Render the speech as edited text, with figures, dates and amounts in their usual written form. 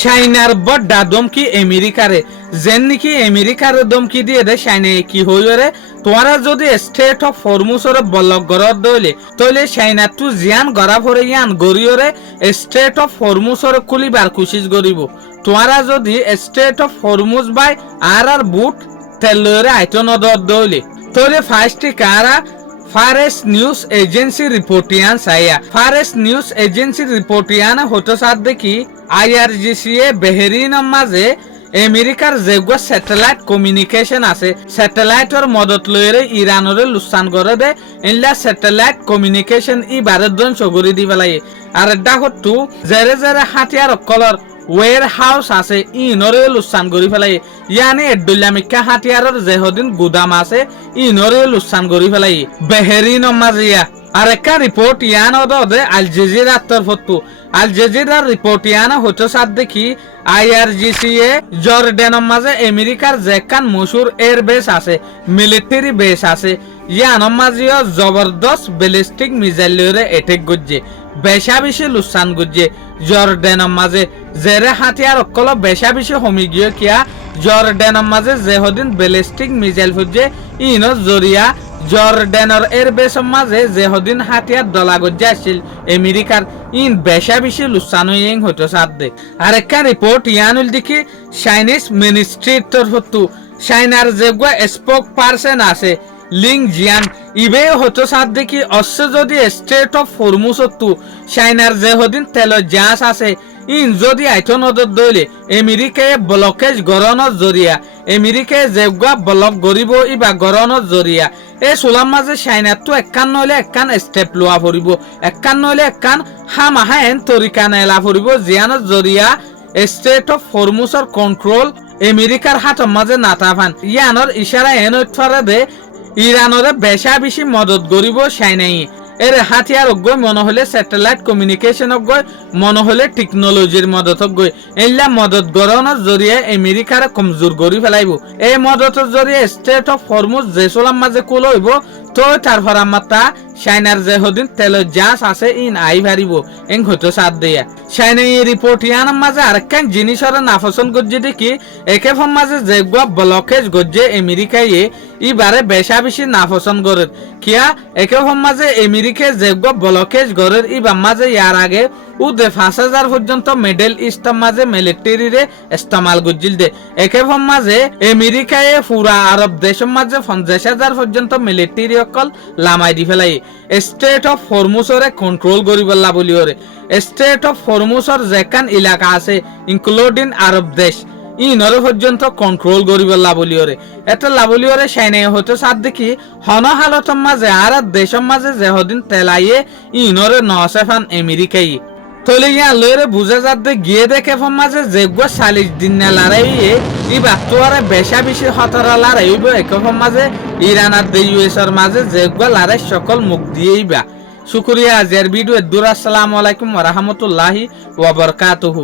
চাইনার বড্ডা দমকি আমেরিকারে যেন নাকি আমেরিকার দমকি দিয়ে দে চাইনা কি হইরে তোরা যদি স্টেট অফ হরমুজরে ব্লক গড় দইলে তইলে চাইনা তু জিয়ান গড়া ভরে ইয়ান গড়িয়রে স্টেট অফ হরমুজরে খুলিবার কোশিশ করিব তোরা যদি স্টেট অফ হরমুজ বাই আর বুট তেলরে আইতো নদর দইলে তইলে ফার্স্টে কারা ফারেস্ট নিউজ এজেন্সি রিপোর্টিয়ান সাইয়া ফারেস্ট নিউজ এজেন্সি রিপোর্টিয়ান হতো সাথ দেখি আইআরজিসিএ বেহেরিন মাঝে আমেরিকার যেগুলো স্যাটেলাইট কমিউনিকেশন আছে স্যাটেলাইটর মদত লইরে ইরানরে লুসান করে দে ইনলা স্যাটেলাইট কমিউনিকেশন ই ভারত ধ্বংস করে দি পেলাই আর এটা হতো জেরে জেরে হাতিয়ার কলর ওয়ের হাউস আছে ইনরে লুসান করে ফেলাই ইয়ানি এডুল্লামিকা হাতিয়ারর যেহদিন গুদাম আছে ইনরে লুসান করে ফেলাই বেহেরিন মাঝিয়া আর একটা রিপোর্ট ইয়ান ওদে আল জাজিরার তরফতু আল জাজিরার রিপোর্ট ইয়ান হতো সাথ দেখি আইআরজিসিএ জর্ডানের মাঝে আমেরিকার যেখান মশুর এয়ার বেস আছে মিলিটারি বেস আছে ইয়ানোর মাঝেও জবরদস্ত ব্যালিস্টিক মিসাইল লইরে অ্যাটাক করছে বেশা বেশি লুসান করছে জর্ডানের মাঝে জেরে হাতিয়ার অকল বেশা বেশি হমি গিয়ে কিয়া জর্ডানের মাঝে যেহদিন ব্যালিস্টিক মিসাইল ফুটছে ইনো জরিয়া জর্ডানের এর বেসের মাঝে যেহদিন হাতিয়ার দলা গজ্জে আসছিল আমেরিকার ইন বেশা বেশি লুসানো ইং হতো সাথ দে আর একটা রিপোর্ট ইয়ানুল দেখি চাইনিজ মিনিস্ট্রির তরফতু চাইনার যেগুলো স্পোক পার্সন আছে লিং জিয়ান ইবে হতো সাথ দেখি অশ্ব যদি স্টেট অফ হরমুজতু চাইনার যেহদিন তেল জাহাজ আছে ইন যদি আইতো নদর দইলে আমেরিকায় ব্লকেজ গড়ানোর জরিয়া আমেরিকায় যেগুলো ব্লক গরিব ইবা গড়ানোর জরিয়া এই সোলার মাঝে চাইনার তো একান নইলে একান স্টেপ লোৱা ফুরিব একান নইলে একান হামাহান তরিকা নেলা ফুরিব জিয়ানোর জরিয়া স্টেট অফ হরমুজর কন্ট্রোল আমেরিকার হাতের মাঝে নাতাফান ইয়ানোর ইশারা এনরে দে ইরানরে বেশা বেশি মদত করিব চাইনাই এর হাতিয়ার গৈ মনে হলে স্যাটেলাইট কমিউনিকেশন গৈ মনে হলে টেকনোলজির মদত গৈ এইলা মদত গড়ানোর জরিয়ে আমেরিকার কমজোর করি ফেলাইব এই মদতের জরিয়ে স্টেট অফ হরমুজ যে সোলার মাঝে কুল হইব তো তার ফরামাত্রা চাইনার যে হদিন তেল জাহাজ আছে ইন আই ভারিব এং হতো সাথ দিয়া চাইনা এই রিপোর্ট ইয়ানোর মাঝে আরেকখান জিনিসের নাফসন গজ্জে দেখি একে ফোন মাঝে যেগুলো ব্লকেজ গজ্জে আমেরিকায় ইবারে বেশা বেশি নাফসন গড়ের কিয়া একে ফোন মাঝে আমেরিকায় যেগুলো ব্লকেজ গড়ের ইবার মাঝে ইয়ার আগে উদে ৫,০০০ পর্যন্ত মিডল ইস্টের মাঝে মিলিটারিরে ইস্তেমাল গজ্জিল দে একে ফোন মাঝে আমেরিকায় পুরা আরব দেশের মাঝে ৫০,০০০ পর্যন্ত মিলিটারি অকল লামাই দি ফেলাই স্টেট অফ হরমুজরে কন্ট্রোল করিবলা বলিওরে স্টেট অফ হরমুজর যেখান এলাকা আছে ইনক্লুডিং আরব দেশ ইনরে পর্যন্ত কন্ট্রোল করিবলা বলিওরে এটা লাবলিওরে চাইনাই হতো সাথ দেখি হন হালতের মাঝে আর দেশের মাঝে যেহদিন তেলাইয়ে ইনরে নসেফান আমেরিকাই তলে ইয়া লইরে বুঝে যাতে গিয়ে দেখে ফোন মাঝে যেগুলো ৪০ দিন না লড়াইয়ে ই বাতুয়ারে বেশা বেশি হতরা লড়াইব একফোন মাঝে ইরান আর ইউএসর মাঝে যেগুলো লড়াই সকল মুখ দিয়েই বা শুক্রিয়া আজের ভিডিও দূর আসসালামু আলাইকুম ওয়া রাহমাতুল্লাহি ওয়া বারাকাতুহু।